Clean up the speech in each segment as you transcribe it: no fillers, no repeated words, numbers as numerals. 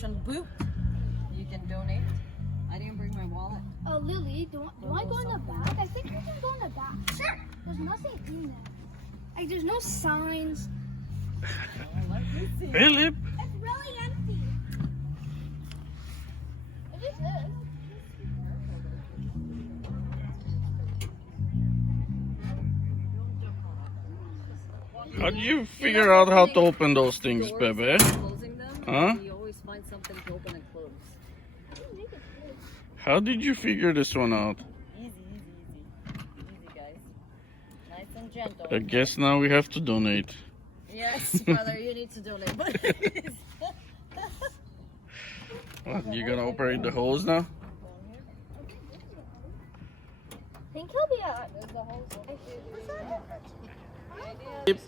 donation boot. You can donate. I didn't bring my wallet. Oh, Lily, do I go in the back? I think we can go in the back. Sure. There's nothing in there. Like, there's no signs. Let me see. Philip. It's really empty. It is this. How do you figure out how to open those things, baby? Closing them, Huh? you always find something to open and close. How did you figure this one out? Easy, easy, easy. Easy, guys. Nice and gentle. I guess now we have to donate. Yes, brother, you need to donate. What, you gonna operate the hose now? I think he'll be a... There's the hose. Yep.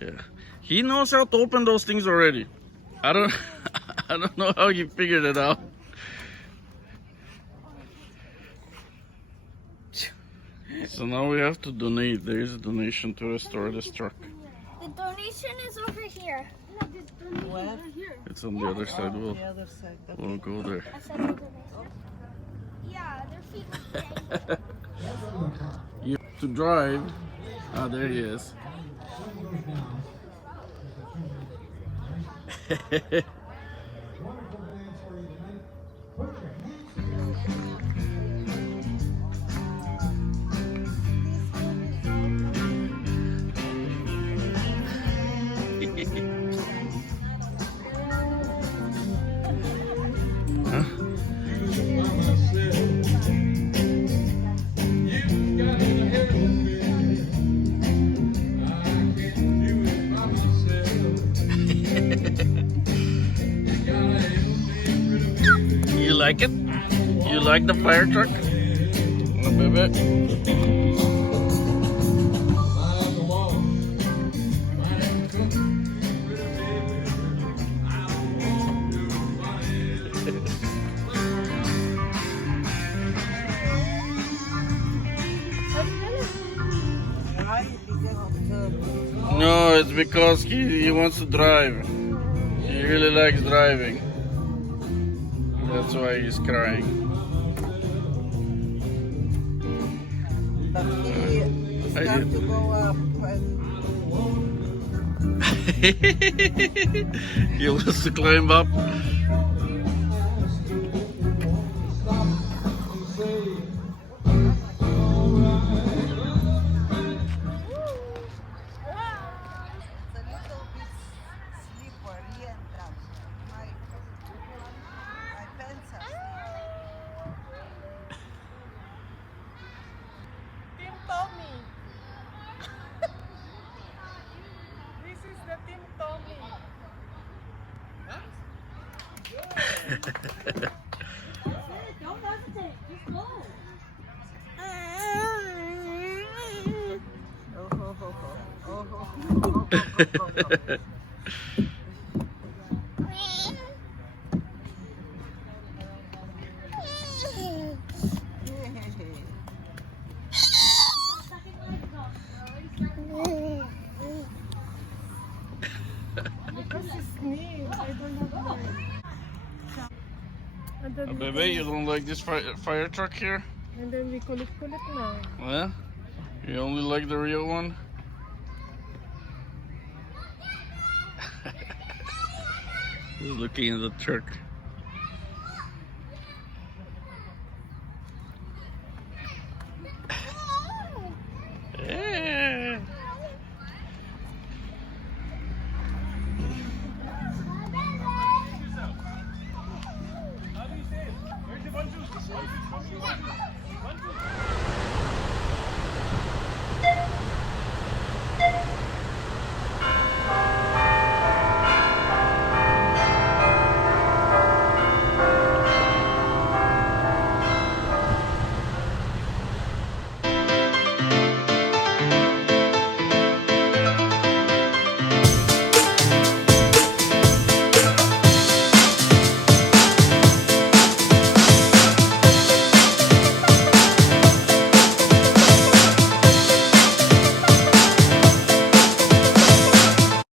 Yeah. He knows how to open those things already. I don't I don't know how he figured it out. So now we have to donate. There is a donation to restore this truck. The donation is over here. No, the donation is over here. It's on the other side. The other side. We'll go there. I said the donation. Yeah, their feet were You have to drive. Ah, there he is. Huh? You like it? You like the fire truck? Oh, baby. No, it's because he wants to drive. He really likes driving. That's why he's crying. But he started to go up and He wants to climb up. it's a little bit slippery and my pants are Team Tommy. This is the Team Tommy. Don't hesitate. Just go. Because it's me. I don't have my... Baby, you don't like this fire truck here? And then we kulit-kulit na. Yeah? You only like the real one? He's looking at the truck. Yeah.